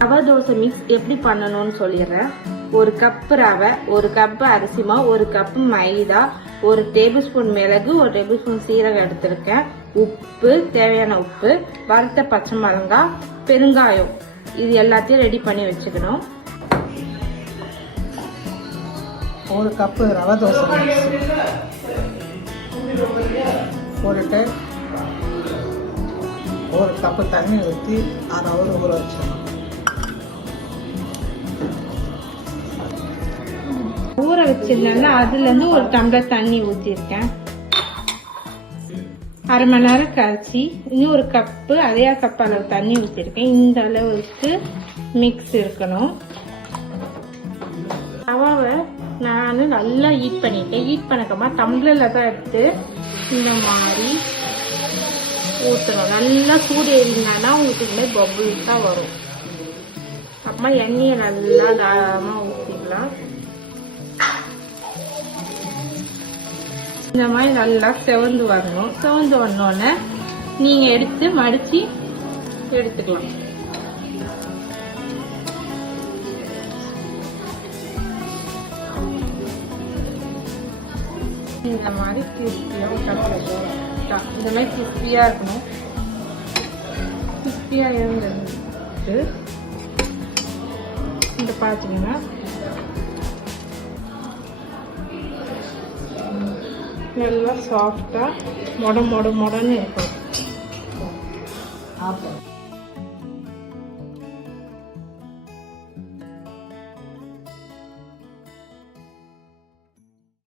ரவை தோசை மிக்ஸ் எப்படி பண்ணணும்னு சொல்லிடுறேன். 1 கப் ரவை, 1 கப் அரிசி மாவு, 1 கப் மைதா, 1 டேபிள் ஸ்பூன் மிளகு, 1 டேபிள் ஸ்பூன் சீரகம் எடுத்திருக்கேன், உப்பு, தேவையான உப்பு, வறுத்த பச்சை மிளகாய், பெருங்காயம், இது எல்லாத்தையும் ரெடி பண்ணி வச்சுக்கணும். 1 கப் ரவை தோசை மிக்ஸ் போட்டுட்டு 1 கப்பு தண்ணி ஊற்றி 1/2 ஹவர் ஊற வச்சிடணும். ஊற வச்சிருந்தேன்னா அதுலேருந்து 1 டம்ளர் தண்ணி ஊற்றிருக்கேன். 1/2 மணி நேரம் கழிச்சு இன்னும் 1 கப்பு அதே கப் அளவு தண்ணி ஊற்றிருக்கேன். இந்த அளவுக்கு மிக்ஸ் இருக்கணும். ரவாவை நான் நல்லா ஹீட் பண்ணிட்டேன். ஹீட் பண்ணக்கமா டம்ளரில் தான் எடுத்து இந்த மாதிரி ஊற்றணும். நல்லா சூடு ஏறினா உங்களுக்கு இந்த பபுள்ஸ் தான் வரும். அப்புறமா எண்ணெயை நல்லா தாராளமாக ஊற்றிக்கலாம். இந்த மாதிரி நல்லா செவந்து வரணும். செவந்து வந்தோடனே நீங்கள் எடுத்து மடித்து எடுத்துக்கலாம். இந்த மாதிரி கிறிஸ்பியாக இந்த மாதிரி கிறிஸ்பியாக இருக்கணும். கிறிஸ்பியாக இருந்துட்டு இந்த பார்த்தீங்கன்னா நல்லா சாஃப்டாக மொடன்னு இருக்கும்.